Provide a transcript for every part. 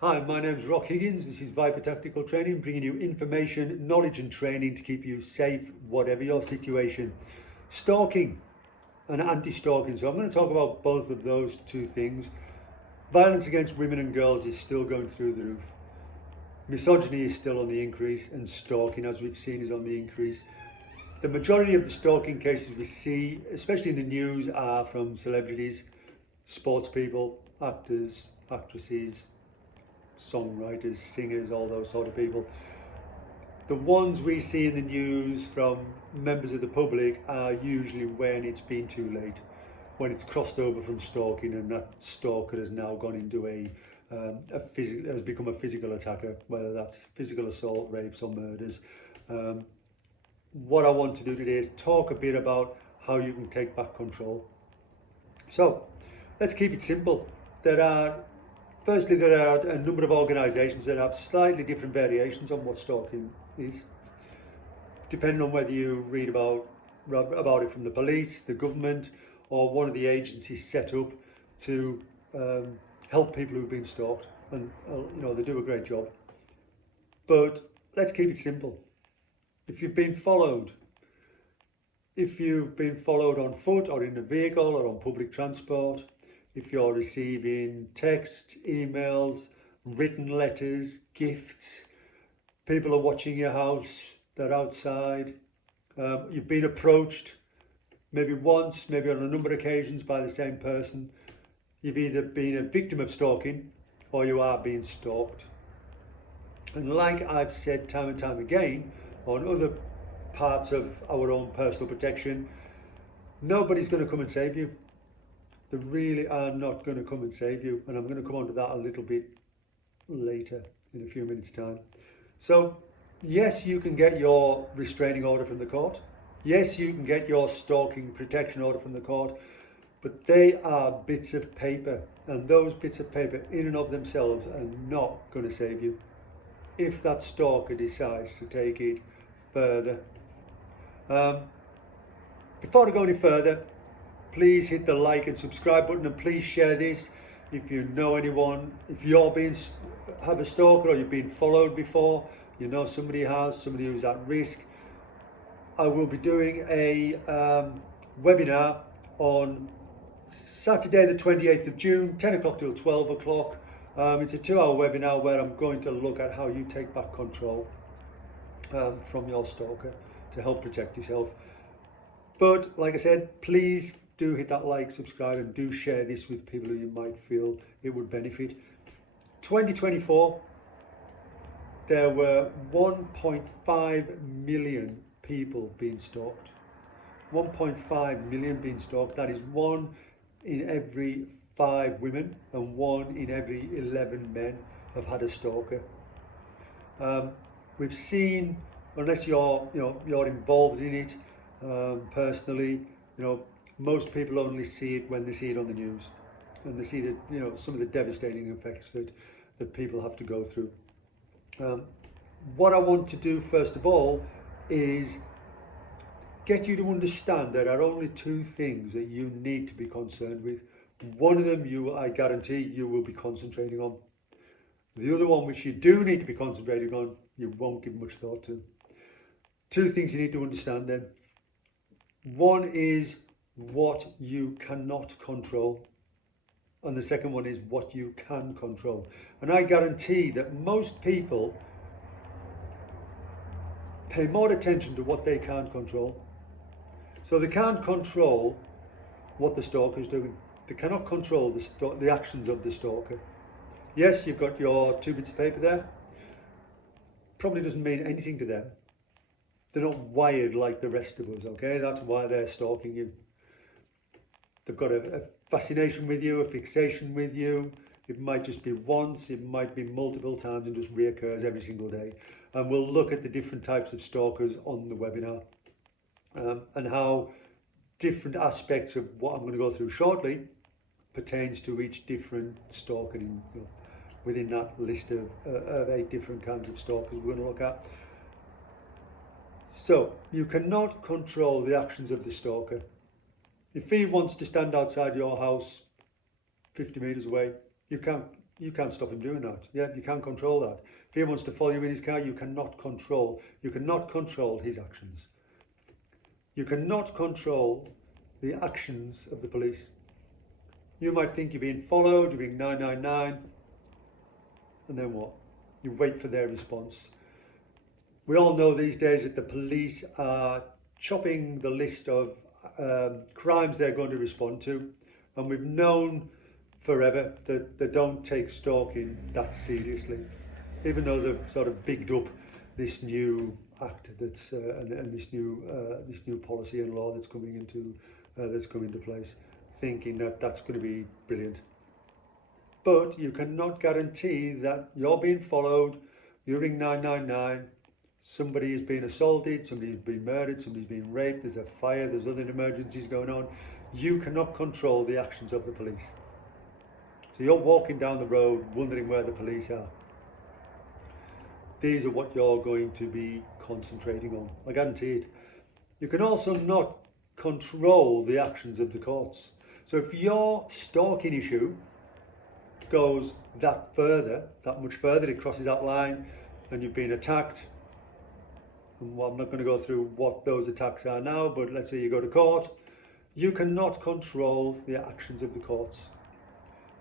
Hi, my name's Rock Higgins. This is Vipatacticaltraining, bringing you information, knowledge and training to keep you safe, whatever your situation. Stalking and anti-stalking. So I'm going to talk about both of those two things. Violence against women and girls is still going through the roof. Misogyny is still on the increase, and stalking, as we've seen, is on the increase. The majority of the stalking cases we see, especially in the news, are from celebrities, sports people, actors, actresses, songwriters, singers, all those sort of people. The ones we see in the news from members of the public are usually when it's been too late, when it's crossed over from stalking and that stalker has now gone into has become a physical attacker, whether that's physical assault, rapes or murders. What I want to do today is talk a bit about how you can take back control. So let's keep it simple. Firstly, there are a number of organisations that have slightly different variations on what stalking is, depending on whether you read about it from the police, the government, or one of the agencies set up to help people who've been stalked, and they do a great job. But let's keep it simple. If you've been followed on foot or in a vehicle or on public transport, if you're receiving texts, emails, written letters, gifts, people are watching your house, they're outside, you've been approached maybe once, maybe on a number of occasions by the same person, you've either been a victim of stalking or you are being stalked. And like I've said time and time again on other parts of our own personal protection, nobody's going to come and save you. They really are not going to come and save you, and I'm going to come on to that a little bit later in a few minutes' time. So yes, you can get your restraining order from the court. Yes, you can get your stalking protection order from the court, but they are bits of paper, and those bits of paper in and of themselves are not going to save you if that stalker decides to take it further. Before I go any further, please hit the like and subscribe button, and please share this if you know anyone, if you're have a stalker or you've been followed before, you know somebody who's at risk. I will be doing a webinar on Saturday the 28th of June, 10 o'clock till 12 o'clock. It's a 2-hour webinar where I'm going to look at how you take back control from your stalker to help protect yourself. But like I said, please do hit that like, subscribe, and do share this with people who you might feel it would benefit. 2024, there were 1.5 million people being stalked. 1.5 million being stalked. That is 1 in every 5 women and 1 in every 11 men have had a stalker. We've seen, unless you're involved in it personally, most people only see it when they see it on the news, and they see that some of the devastating effects that people have to go through. What I want to do first of all is get you to understand there are only 2 things that you need to be concerned with. One of them I guarantee you will be concentrating on. The other one, which you do need to be concentrating on, you won't give much thought to. 2 things you need to understand then. One is what you cannot control, and the second one is what you can control. And I guarantee that most people pay more attention to what they can't control. So they can't control what the stalker is doing. They cannot control the actions of the stalker. Yes, you've got your 2 bits of paper there. Probably doesn't mean anything to them. They're not wired like the rest of us, okay? That's why they're stalking you. They've got a fascination with you, a fixation with you. It might just be once, it might be multiple times, and just reoccurs every single day. And we'll look at the different types of stalkers on the webinar, and how different aspects of what I'm going to go through shortly pertains to each different stalker within that list of 8 different kinds of stalkers we're going to look at. So you cannot control the actions of the stalker. If he wants to stand outside your house 50 meters away, you can't You can't stop him doing that. Yeah, you can't control that. If he wants to follow you in his car, you cannot control his actions. You cannot control the actions of the police. You might think you're being followed, you're being 999, and then what? You wait for their response. We all know these days that the police are chopping the list of crimes they're going to respond to, and we've known forever that they don't take stalking that seriously, even though they've sort of bigged up this new act that's and this new policy and law that's coming into place, thinking that that's going to be brilliant. But you cannot guarantee that you're being followed. You ring 999. Somebody is being assaulted, somebody's been murdered, somebody's been raped, there's a fire, there's other emergencies going on. You cannot control the actions of the police. So you're walking down the road wondering where the police are. These are what you're going to be concentrating on, I guarantee it. You can also not control the actions of the courts. So if your stalking issue goes that much further, it crosses that line, and you've been attacked, and I'm not going to go through what those attacks are now, but let's say you go to court, you cannot control the actions of the courts.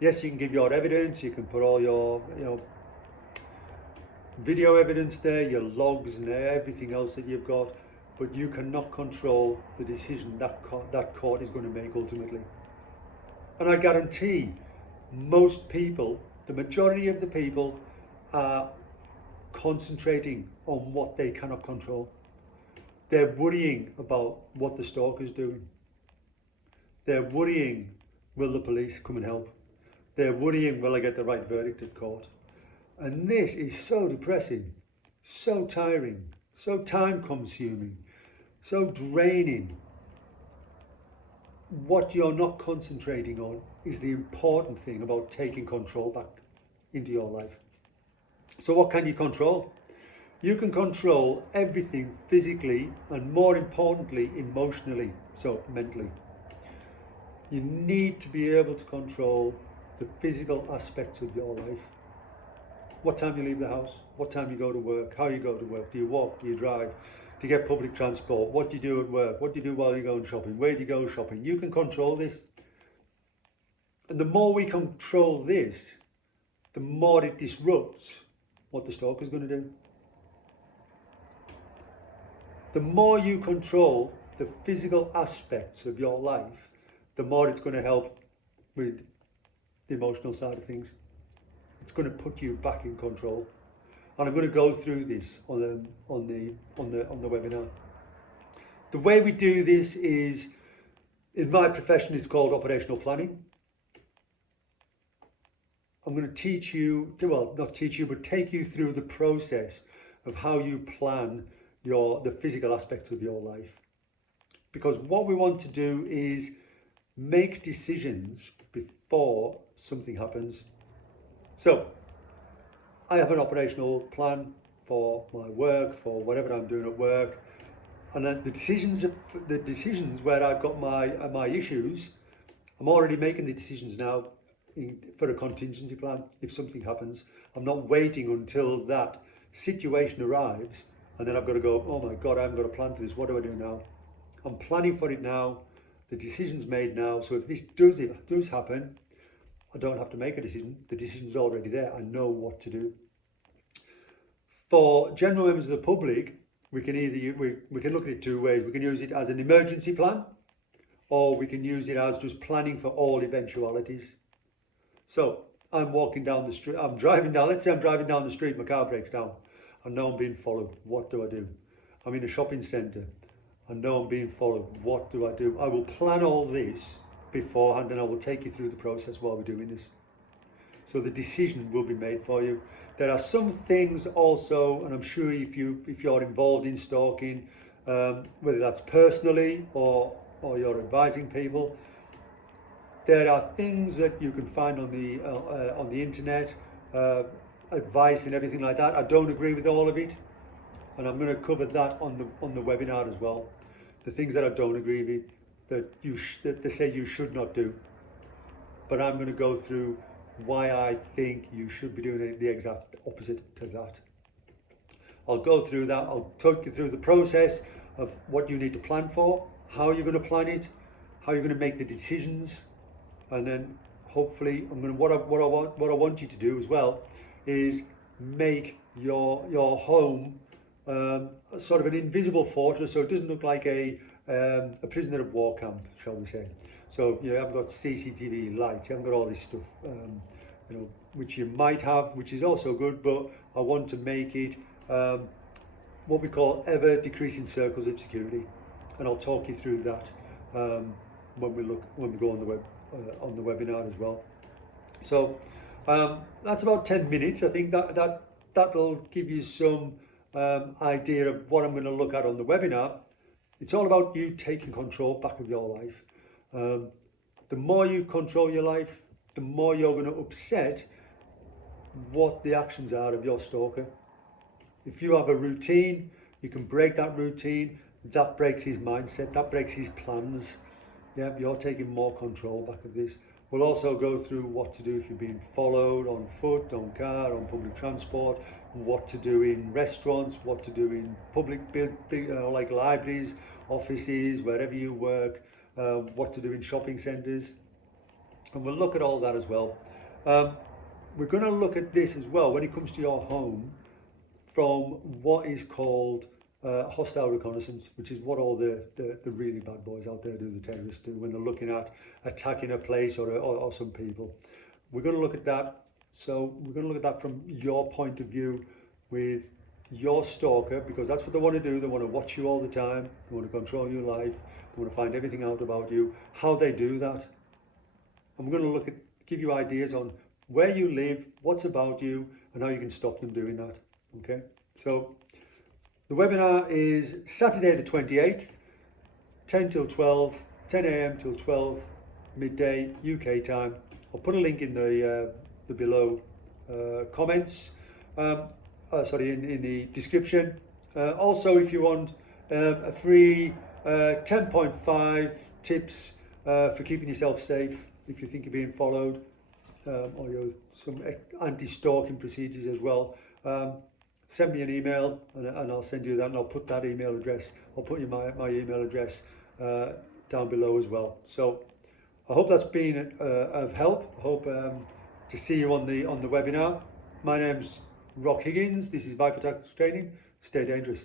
Yes, you can give your evidence, you can put all your video evidence there, your logs and everything else that you've got, but you cannot control the decision that court is going to make ultimately. And I guarantee most people, the majority of the people, are concentrating on what they cannot control. They're worrying about what the stalker's doing. They're worrying, will the police come and help? They're worrying, will I get the right verdict at court? And this is so depressing, so tiring, so time consuming, so draining. What you're not concentrating on is the important thing about taking control back into your life. So what can you control? You can control everything physically and, more importantly, emotionally, so mentally. You need to be able to control the physical aspects of your life. What time you leave the house, what time you go to work, how you go to work, do you walk, do you drive, do you get public transport, what do you do at work, what do you do while you're going shopping, where do you go shopping? You can control this. And the more we control this, the more it disrupts what the stalker's going to do. The more you control the physical aspects of your life, the more it's going to help with the emotional side of things. It's going to put you back in control. And I'm going to go through this on the webinar. The way we do this is, in my profession, it's called operational planning. I'm going to teach you, well, not teach you, but take you through the process of how you plan the physical aspects of your life. Because what we want to do is make decisions before something happens. So, I have an operational plan for my work, for whatever I'm doing at work, and then the decisions where I've got my issues, I'm already making the decisions now for a contingency plan. If something happens, I'm not waiting until that situation arrives and then I've got to go, oh my God, I haven't got a plan for this, what do I do now? I'm planning for it now, the decision's made now, so if this does happen, I don't have to make a decision, the decision's already there, I know what to do. For general members of the public, we can look at it two ways. We can use it as an emergency plan, or we can use it as just planning for all eventualities. So I'm walking down the street, let's say I'm driving down the street, my car breaks down. I know I'm being followed, what do I do? I'm in a shopping centre, I know I'm being followed, what do I do? I will plan all this beforehand and I will take you through the process while we're doing this. So the decision will be made for you. There are some things also, and I'm sure if you're involved in stalking, whether that's personally or you're advising people, there are things that you can find on the internet, advice and everything like that. I don't agree with all of it, and I'm going to cover that on the webinar as well. The things that I don't agree with, that they say you should not do. But I'm going to go through why I think you should be doing the exact opposite to that. I'll go through that. I'll talk you through the process of what you need to plan for, how you're going to plan it, how you're going to make the decisions, and then hopefully what I want you to do as well is make your home sort of an invisible fortress, so it doesn't look like a prisoner of war camp, shall we say. So you haven't got CCTV lights, you haven't got all this stuff, which you might have, which is also good, but I want to make it what we call ever decreasing circles of security, and I'll talk you through that when we go on the web on the webinar as well. So that's about 10 minutes. I think that'll give you some idea of what I'm going to look at on the webinar. It's all about you taking control back of your life. The more you control your life, the more you're going to upset what the actions are of your stalker. If you have a routine, you can break that routine. That breaks his mindset, that breaks his plans. Yeah, you're taking more control back of this. We'll also go through what to do if you're being followed on foot, on car, on public transport, what to do in restaurants, what to do in public like libraries, offices, wherever you work, what to do in shopping centres. And we'll look at all that as well. We're going to look at this as well when it comes to your home from what is called hostile reconnaissance, which is what all the really bad boys out there do, the terrorists do, when they're looking at attacking a place or some people. We're going to look at that. So we're going to look at that from your point of view with your stalker, because that's what they want to do. They want to watch you all the time. They want to control your life. They want to find everything out about you, how they do that. I'm going to look at, give you ideas on where you live, what's about you, and how you can stop them doing that. Okay, so the webinar is Saturday the 28th, 10 till 12, 10 a.m. till 12 midday UK time. I'll put a link in the below comments, in the description. Also, if you want a free 10.5 tips for keeping yourself safe if you think you're being followed, or some anti-stalking procedures as well, send me an email and I'll send you that, and I'll put that email address, I'll put you my email address down below as well. So I hope that's been of help. I hope to see you on the webinar. My name's Rock Higgins. This is Vipatacticaltraining. Stay dangerous.